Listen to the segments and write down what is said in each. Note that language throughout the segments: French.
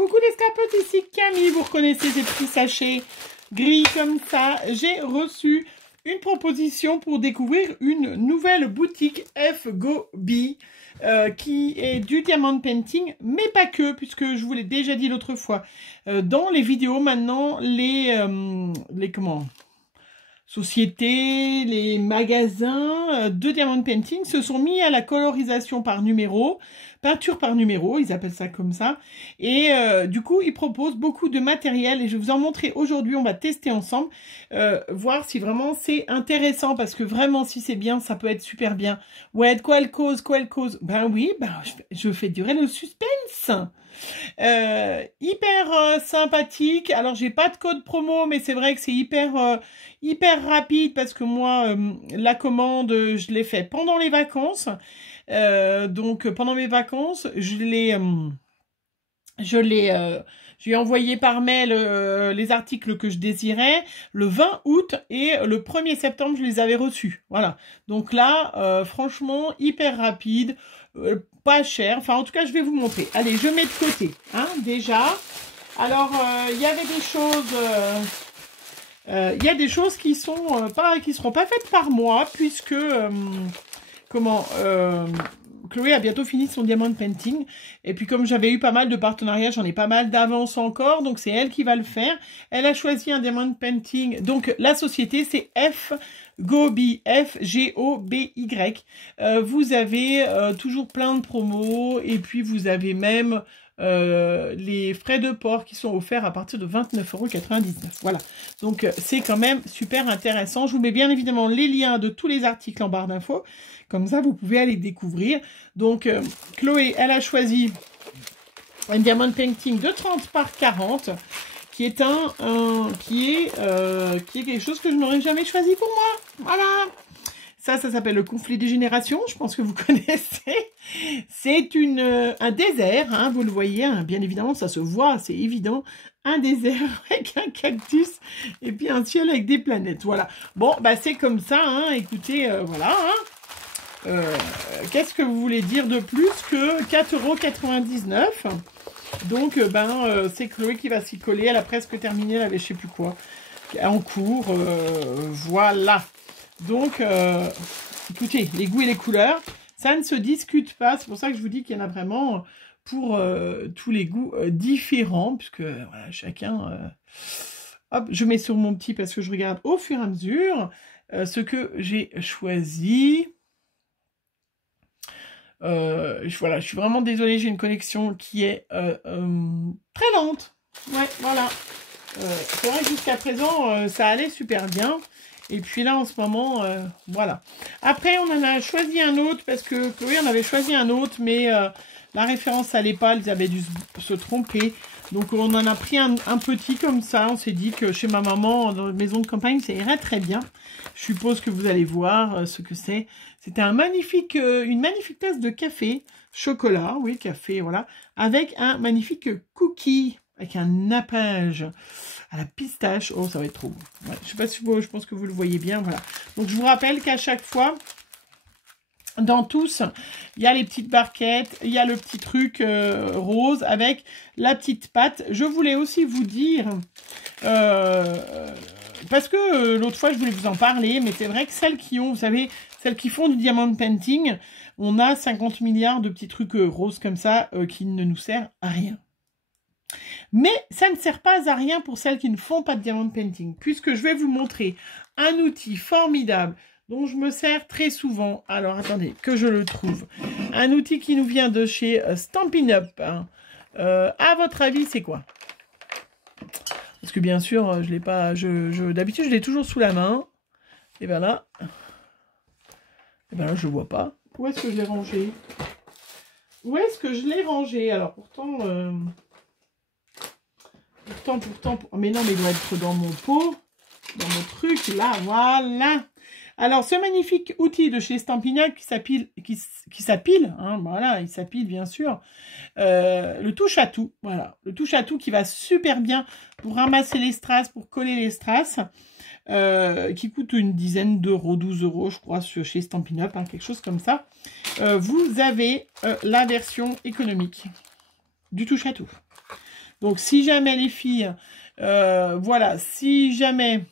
Coucou les scarpotes, ici Camille, vous reconnaissez ces petits sachets gris comme ça. J'ai reçu une proposition pour découvrir une nouvelle boutique FGoBee qui est du diamond painting, mais pas que, puisque je vous l'ai déjà dit l'autre fois. Dans les vidéos maintenant, les sociétés, les magasins de diamond painting se sont mis à la colorisation par numéro, peinture par numéro, ils appellent ça comme ça. Et du coup, ils proposent beaucoup de matériel et je vais vous en montrer aujourd'hui. On va tester ensemble, voir si vraiment c'est intéressant parce que vraiment, si c'est bien, ça peut être super bien. Ouais, de quoi elle cause, Ben oui, je fais durer le suspense. Hyper sympathique. Alors j'ai pas de code promo, mais c'est vrai que c'est hyper rapide parce que moi la commande je l'ai fait pendant les vacances. Donc pendant mes vacances j'ai envoyé par mail les articles que je désirais le 20 août et le 1er septembre je les avais reçus. Voilà. Donc là franchement hyper rapide. Pas cher, enfin en tout cas je vais vous montrer. Allez, je mets de côté, hein, déjà. Alors il y avait des choses, il y a des choses qui seront pas faites par moi puisque Chloé a bientôt fini son diamond painting et puis comme j'avais eu pas mal de partenariats, j'en ai pas mal d'avance encore, donc c'est elle qui va le faire. Elle a choisi un diamond painting, donc la société c'est FGoBee, FGOBY. Vous avez toujours plein de promos et puis vous avez même les frais de port qui sont offerts à partir de 29,99 €. Voilà, donc c'est quand même super intéressant. Je vous mets bien évidemment les liens de tous les articles en barre d'infos. Comme ça, vous pouvez aller découvrir. Donc, Chloé, elle a choisi un diamond painting de 30 par 40, qui est qui est quelque chose que je n'aurais jamais choisi pour moi. Voilà. Ça s'appelle le conflit des générations. Je pense que vous connaissez. C'est un désert, hein, vous le voyez. Hein, bien évidemment, ça se voit, c'est évident. Un désert avec un cactus et puis un ciel avec des planètes. Voilà. Bon, bah c'est comme ça. Hein, écoutez, voilà. Hein. Qu'est-ce que vous voulez dire de plus que 4,99 €? Donc, c'est Chloé qui va s'y coller. Elle a presque terminé, elle avait je sais plus quoi en cours. Voilà. Donc, écoutez, les goûts et les couleurs, ça ne se discute pas. C'est pour ça que je vous dis qu'il y en a vraiment pour tous les goûts différents, puisque voilà, chacun... hop, je mets sur mon petit parce que je regarde au fur et à mesure ce que j'ai choisi. Voilà, je suis vraiment désolée, j'ai une connexion qui est très lente. Ouais, voilà. C'est vrai que jusqu'à présent, ça allait super bien. Et puis là, en ce moment, voilà. Après, on en a choisi un autre, parce que Chloé en avait choisi un autre, mais la référence n'allait pas, ils avaient dû se tromper. Donc, on en a pris un petit comme ça. On s'est dit que chez ma maman, dans la maison de campagne, ça irait très bien. Je suppose que vous allez voir ce que c'est. C'était une magnifique tasse de café, chocolat, oui, café, voilà, avec un magnifique cookie, avec un nappage à la pistache. Oh, ça va être trop bon. Ouais, je sais pas si vous, je pense que vous le voyez bien, voilà. Donc, je vous rappelle qu'à chaque fois, dans tous, il y a les petites barquettes, il y a le petit truc rose avec la petite pâte. Je voulais aussi vous dire, parce que l'autre fois, je voulais vous en parler, mais c'est vrai que celles qui ont, vous savez, celles qui font du diamond painting, on a 50 milliards de petits trucs roses comme ça qui ne nous servent à rien. Mais ça ne sert pas à rien pour celles qui ne font pas de diamond painting, puisque je vais vous montrer un outil formidable dont je me sers très souvent. Alors, attendez, que je le trouve. Un outil qui nous vient de chez Stampin' Up. Hein. À votre avis, c'est quoi? Parce que bien sûr, je l'ai pas. D'habitude, je l'ai toujours sous la main. Et ben là, je le vois pas. Où est-ce que je l'ai rangé? Où est-ce que je l'ai rangé? Alors, pourtant, mais non, mais il doit être dans mon pot, dans mon truc, là, voilà. Alors, ce magnifique outil de chez Stampin' Up qui s'appile, hein, voilà, il s'appile bien sûr, le touche à tout, voilà, le touche à tout qui va super bien pour ramasser les strass, pour coller les strass, qui coûte une dizaine d'euros, 12 € je crois, chez Stampin' Up, hein, quelque chose comme ça. Vous avez la version économique du touche à tout. Donc, si jamais les filles, voilà, si jamais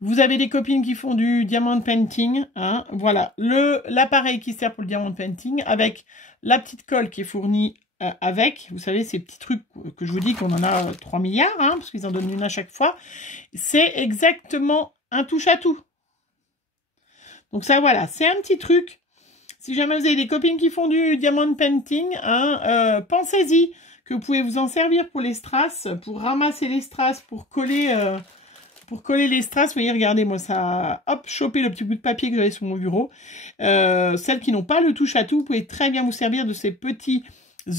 vous avez des copines qui font du diamond painting, hein, voilà, l'appareil qui sert pour le diamond painting avec la petite colle qui est fournie avec, vous savez, ces petits trucs que je vous dis qu'on en a 3 milliards, hein, parce qu'ils en donnent une à chaque fois, c'est exactement un touche-à-tout. Donc ça, voilà, c'est un petit truc. Si jamais vous avez des copines qui font du diamond painting, hein, pensez-y que vous pouvez vous en servir pour les strass, pour ramasser les strass, pour coller les strass. Vous voyez, regardez, moi, ça a, hop, chopé le petit bout de papier que j'avais sur mon bureau. Celles qui n'ont pas le touche-à-tout, vous pouvez très bien vous servir de ces petits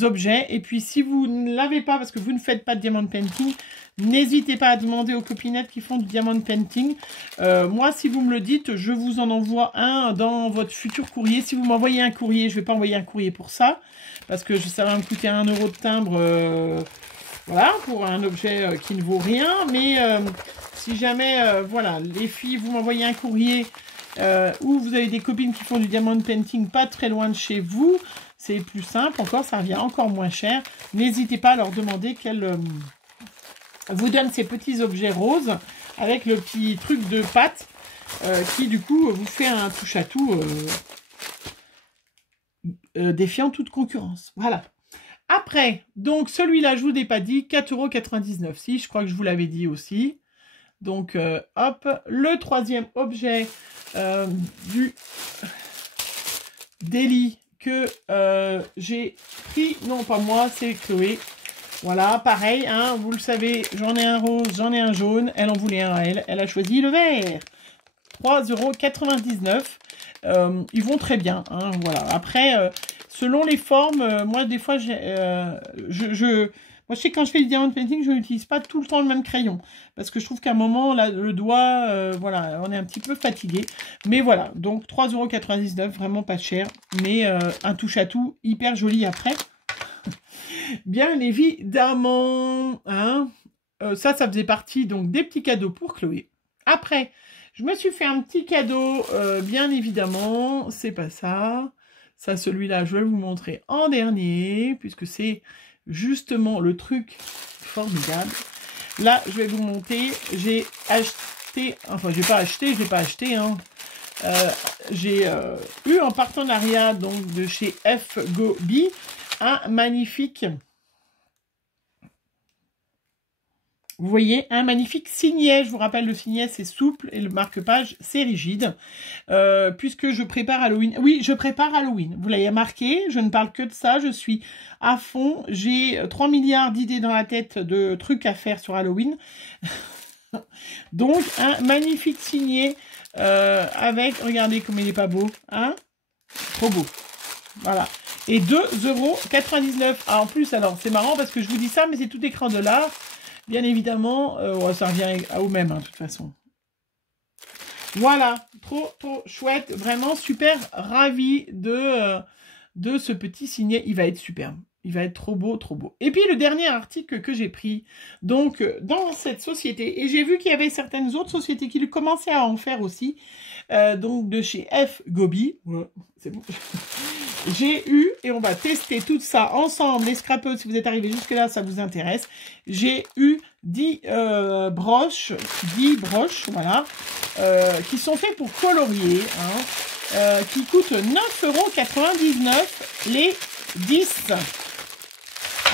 objets. Et puis, si vous ne l'avez pas, parce que vous ne faites pas de diamond painting, n'hésitez pas à demander aux copinettes qui font du diamond painting. Moi, si vous me le dites, je vous en envoie un dans votre futur courrier. Si vous m'envoyez un courrier, je ne vais pas envoyer un courrier pour ça, parce que ça va me coûter 1 € de timbre, voilà, pour un objet qui ne vaut rien. Mais si jamais, voilà, les filles, vous m'envoyez un courrier ou vous avez des copines qui font du diamond painting pas très loin de chez vous, c'est plus simple encore, ça revient encore moins cher. N'hésitez pas à leur demander qu'elles vous donnent ces petits objets roses avec le petit truc de pâte qui du coup vous fait un touche-à-tout défiant toute concurrence. Voilà. Après, donc celui-là, je vous l'ai pas dit, 4,99 €. Si, je crois que je vous l'avais dit aussi. Donc, hop, le troisième objet du délit que j'ai pris, non pas moi, c'est Chloé. Voilà, pareil, hein, vous le savez, j'en ai un rose, j'en ai un jaune, elle en voulait un à elle, elle a choisi le vert. 3,99 €. Ils vont très bien, hein, voilà. Après, selon les formes, moi, des fois, moi, je sais que quand je fais du diamond painting, je n'utilise pas tout le temps le même crayon. Parce que je trouve qu'à un moment, là, le doigt, voilà, on est un petit peu fatigué. Mais voilà, donc 3,99 €, vraiment pas cher. Mais un touche-à-tout hyper joli après. Bien évidemment, hein. Ça faisait partie donc des petits cadeaux pour Chloé. Après, je me suis fait un petit cadeau, bien évidemment. C'est pas ça. Ça, celui-là, je vais vous montrer en dernier, puisque c'est justement le truc formidable. Là, je vais vous montrer. J'ai acheté, enfin, je l'ai pas acheté, hein. J'ai eu en partenariat donc de chez F Gobi un magnifique, vous voyez, un magnifique signet. Je vous rappelle, le signet, c'est souple et le marque-page, c'est rigide. Puisque je prépare Halloween. Oui, je prépare Halloween. Vous l'avez marqué, je ne parle que de ça. Je suis à fond. J'ai 3 milliards d'idées dans la tête de trucs à faire sur Halloween. Donc, un magnifique signet avec, regardez comme il n'est pas beau. Hein, trop beau. Voilà. Et 2,99 €. Ah, en plus, alors, c'est marrant parce que je vous dis ça, mais c'est tout écran de l'art. Bien évidemment, ça revient au même, hein, de toute façon. Voilà, trop chouette, vraiment super ravi de ce petit signet. Il va être superbe, il va être trop beau, trop beau. Et puis le dernier article que j'ai pris, donc dans cette société, et j'ai vu qu'il y avait certaines autres sociétés qui commençaient à en faire aussi, donc de chez F Gobi, ouais, c'est bon. J'ai eu, et on va tester tout ça ensemble, les scrapeux, si vous êtes arrivés jusque-là, ça vous intéresse. J'ai eu 10 broches, voilà, qui sont faits pour colorier, hein, qui coûtent 9,99 € les 10.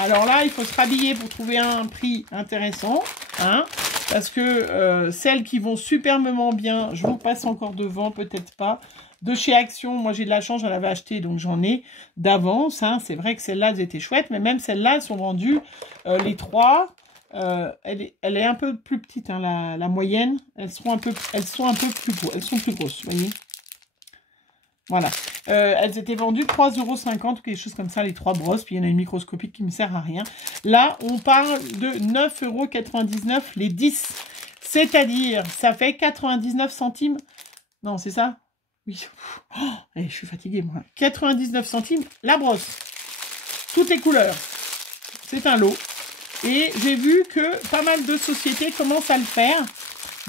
Alors là, il faut se rhabiller pour trouver un prix intéressant, hein, parce que celles qui vont superbement bien, je vous passe encore devant, peut-être pas. De chez Action, moi j'ai de la chance, j'en avais acheté, donc j'en ai d'avance. Hein. C'est vrai que celles-là, elles étaient chouettes, mais même celles-là, elles sont vendues, les 3. Elle est un peu plus petite, hein, la moyenne. Elles sont un peu plus grosses, elles sont plus grosses, vous voyez. Voilà. Elles étaient vendues 3,50 € ou quelque chose comme ça, les 3 brosses. Puis il y en a une microscopique qui ne me sert à rien. Là, on parle de 9,99 € les 10. C'est-à-dire, ça fait 99 centimes. Non, c'est ça? Oui. Oh, je suis fatiguée, moi. 99 centimes la brosse. Toutes les couleurs. C'est un lot. Et j'ai vu que pas mal de sociétés commencent à le faire.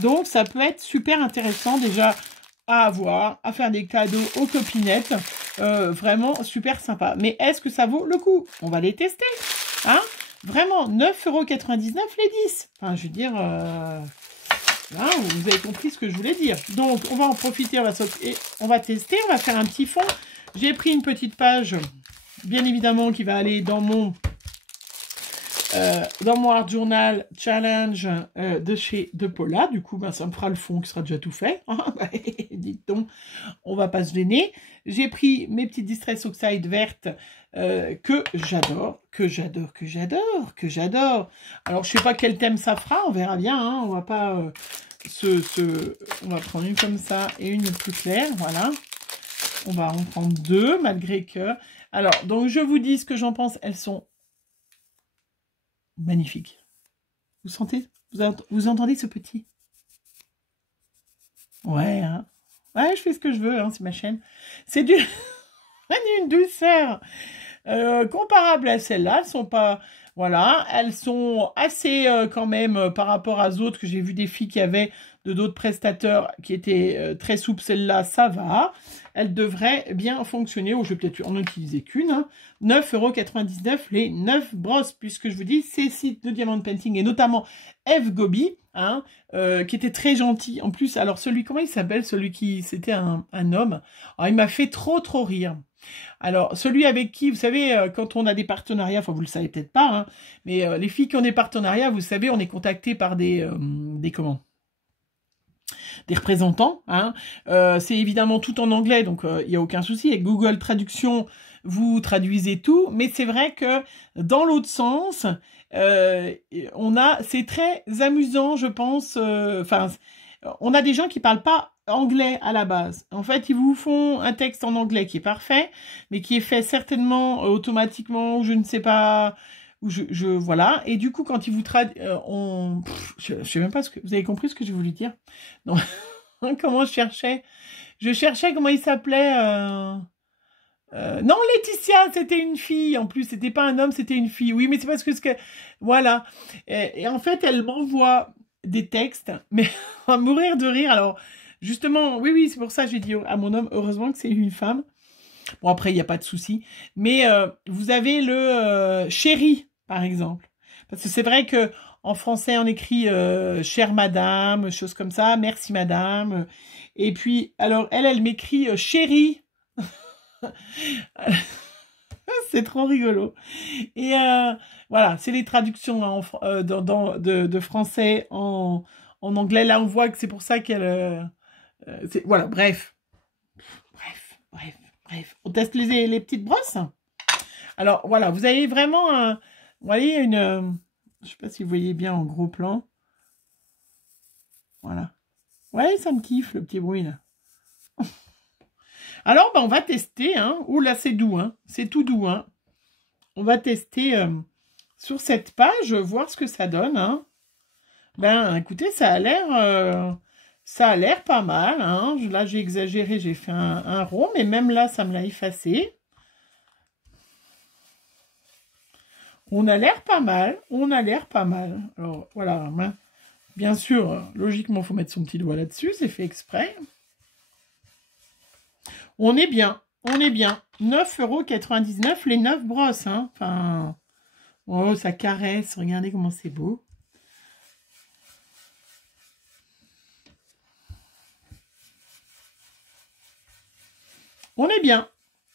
Donc, ça peut être super intéressant déjà à avoir, à faire des cadeaux aux copinettes. Vraiment super sympa. Mais est-ce que ça vaut le coup? On va les tester. Hein? Vraiment, 9,99 € les 10. Enfin, je veux dire, là, vous avez compris ce que je voulais dire. Donc, on va en profiter, on va tester, on va faire un petit fond. J'ai pris une petite page, bien évidemment, qui va aller dans mon Art Journal Challenge de chez De Paula. Du coup, ça me fera le fond qui sera déjà tout fait. Dites donc, on va pas se gêner. J'ai pris mes petites Distress Oxide vertes que j'adore. Alors, je sais pas quel thème ça fera, on verra bien. Hein. On va pas on va prendre une comme ça et une plus claire, voilà. On va en prendre deux, malgré que... Alors, donc, je vous dis ce que j'en pense. Elles sont magnifiques. Vous sentez? Vous entendez ce petit? Ouais, hein. Ouais, je fais ce que je veux, hein, c'est ma chaîne. C'est d'une douceur comparable à celle-là. Elles sont pas... Voilà, elles sont assez quand même par rapport à d'autres que j'ai vu des filles qui avaient de d'autres prestateurs qui étaient très souples. Celle-là, ça va. Elle devrait bien fonctionner. Ou je vais peut-être en utiliser qu'une. Hein. 9,99 € les 9 brosses. Puisque je vous dis, ces sites de Diamond Painting et notamment Eve Gobi, hein, qui était très gentil. En plus, alors celui, comment il s'appelle? Celui qui, c'était un homme. Alors, il m'a fait trop rire. Alors, celui avec qui, vous savez, quand on a des partenariats, enfin, vous le savez peut-être pas, hein, mais les filles qui ont des partenariats, vous savez, on est contacté par des représentants. Hein. C'est évidemment tout en anglais, donc il n'y a aucun souci. Avec Google Traduction, vous traduisez tout, mais c'est vrai que dans l'autre sens, c'est très amusant, je pense. On a des gens qui parlent pas anglais à la base. En fait, ils vous font un texte en anglais qui est parfait, mais qui est fait certainement automatiquement, ou je ne sais pas, ou voilà. Et du coup, quand ils vous traduisent, je sais même pas vous avez compris ce que j'ai voulu dire. Donc, comment je cherchais comment il s'appelait. Non, Laetitia, c'était une fille. En plus, c'était pas un homme, c'était une fille. Oui, mais c'est parce que voilà. Et en fait, elle m'envoie des textes, mais à mourir de rire. Alors, justement, oui, c'est pour ça que j'ai dit à mon homme, heureusement que c'est une femme. Bon, après, il n'y a pas de souci. Mais vous avez le chéri, par exemple. Parce que c'est vrai que en français, on écrit chère madame, choses comme ça, merci madame. Et puis, alors, elle m'écrit chérie. C'est trop rigolo. Et voilà, c'est les traductions hein, de français en anglais. Là, on voit que c'est pour ça qu'elle... voilà, bref. On teste les petites brosses. Alors, voilà, vous avez vraiment... vous voyez, je ne sais pas si vous voyez bien en gros plan. Voilà. Ouais, ça me kiffe, le petit bruit, là. Alors, on va tester. Hein. Ouh là, c'est doux. Hein. C'est tout doux. Hein. On va tester sur cette page, voir ce que ça donne. Hein. Ben, écoutez, ça a l'air pas mal. Hein. Là, j'ai exagéré, j'ai fait un rond, mais même là, ça me l'a effacé. On a l'air pas mal. Alors, voilà. Hein. Bien sûr, logiquement, il faut mettre son petit doigt là-dessus. C'est fait exprès. On est bien. 9,99 € les 9 brosses. Hein. Enfin, oh, ça caresse. Regardez comment c'est beau. On est bien.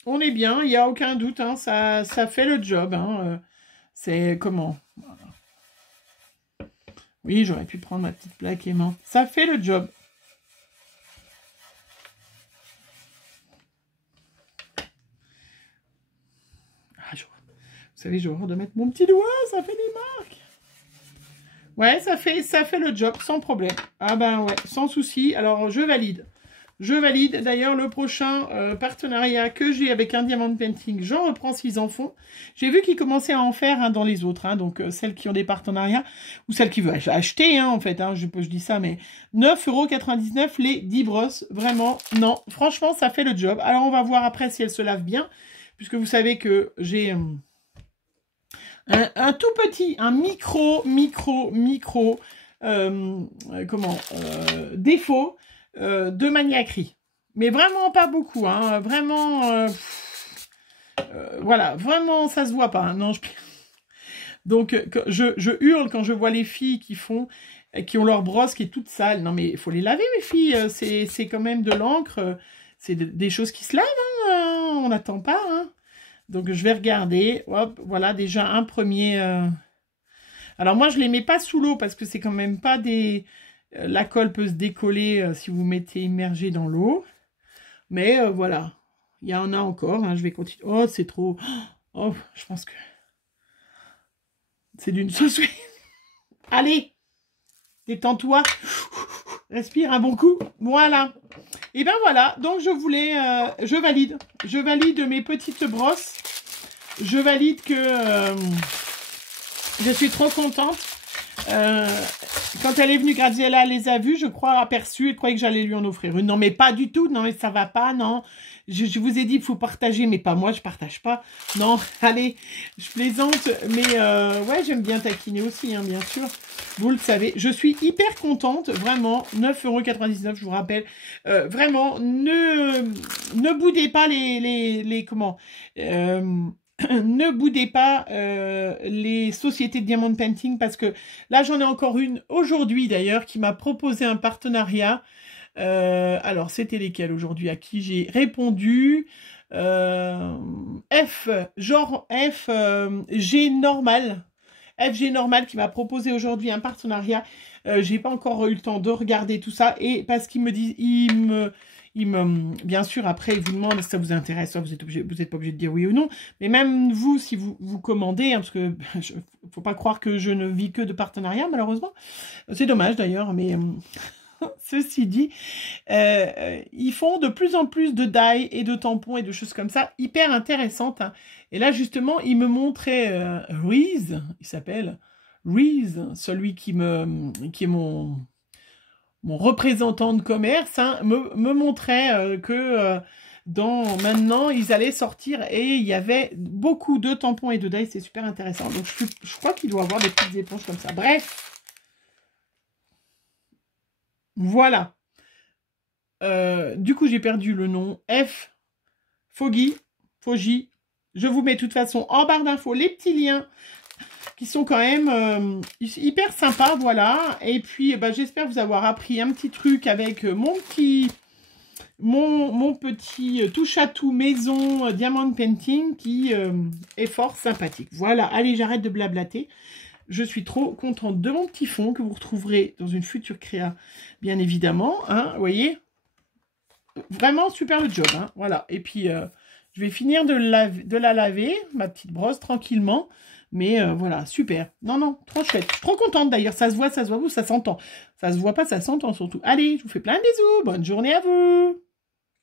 Il n'y a aucun doute. Hein. Ça fait le job. Hein. C'est comment? Voilà. Oui, j'aurais pu prendre ma petite plaque aimante. Ça fait le job. Vous savez, j'ai horreur de mettre mon petit doigt, ça fait des marques. Ouais, ça fait le job, sans problème. Ah ben ouais, sans souci. Alors, je valide. D'ailleurs, le prochain partenariat que j'ai avec un Diamond Painting, j'en reprends s'ils en font. J'ai vu qu'ils commençaient à en faire hein, dans les autres. Hein, donc, celles qui ont des partenariats, ou celles qui veulent acheter, hein, en fait. Hein, je dis ça, mais 9,99 € les 10 brosses. Vraiment, non. Franchement, ça fait le job. Alors, on va voir après si elles se lavent bien. Puisque vous savez que j'ai... un tout petit, un micro, défaut de maniaquerie. Mais vraiment pas beaucoup, hein. Vraiment, voilà, vraiment, ça se voit pas. Hein. Non, Donc, je hurle quand je vois les filles qui ont leur brosse qui est toute sale. Non, mais il faut les laver, mes filles. C'est quand même de l'encre. C'est des choses qui se lavent, hein. On n'attend pas, hein. Donc, je vais regarder. Hop, voilà, déjà un premier... Alors, moi, je les mets pas sous l'eau parce que c'est quand même pas des... La colle peut se décoller si vous mettez immergé dans l'eau. Mais voilà, il y en a encore, hein. Je vais continuer. Oh, c'est trop... Oh, je pense que... C'est d'une sauce. Allez, détends-toi. Respire un bon coup. Voilà. Et ben voilà, donc je voulais... je valide. Je valide mes petites brosses. Je valide que... je suis trop contente. Quand elle est venue, Graziella les a vus, je crois, aperçus, et croyait que j'allais lui en offrir une. Non, mais pas du tout. Non, mais ça va pas, non. Je vous ai dit qu'il faut partager, mais pas moi, je partage pas. Non, allez, je plaisante. Mais ouais, j'aime bien taquiner aussi, hein, bien sûr. Vous le savez. Je suis hyper contente, vraiment. 9,99 €, je vous rappelle. Vraiment, ne boudez pas les comment ne boudez pas les sociétés de Diamond Painting parce que là j'en ai encore une aujourd'hui d'ailleurs qui m'a proposé un partenariat. Alors c'était lesquels aujourd'hui à qui j'ai répondu? G normal. FG Normal qui m'a proposé aujourd'hui un partenariat. J'ai pas encore eu le temps de regarder tout ça et parce qu'il me dit, bien sûr, après, il vous demande si ça vous intéresse, vous êtes pas obligé de dire oui ou non, mais même vous, si vous commandez, hein, parce que faut pas croire que je ne vis que de partenariat, malheureusement. C'est dommage d'ailleurs, mais ceci dit, ils font de plus en plus de die et de tampons et de choses comme ça, hyper intéressantes. Hein. Et là, justement, il me montrait Reese, il s'appelle Reese, celui qui est mon représentant de commerce, hein, me montrait que maintenant, ils allaient sortir et il y avait beaucoup de tampons et de die, c'est super intéressant. Donc, je crois qu'il doit avoir des petites éponges comme ça. Bref, voilà. Du coup, j'ai perdu le nom. Foggy. Je vous mets de toute façon en barre d'infos les petits liens qui sont quand même hyper sympas, voilà. Et puis, bah, j'espère vous avoir appris un petit truc avec mon petit touche-à-tout maison Diamond Painting qui est fort sympathique. Voilà, allez, j'arrête de blablater. Je suis trop contente de mon petit fond que vous retrouverez dans une future créa, bien évidemment. Hein, vous voyez, vraiment super le job. Hein, voilà, et puis, je vais finir de la laver, ma petite brosse, tranquillement. Mais voilà, super. Non, trop chouette. Trop contente d'ailleurs. Ça se voit, vous, ça s'entend. Ça se voit pas, ça s'entend surtout. Allez, je vous fais plein de bisous. Bonne journée à vous.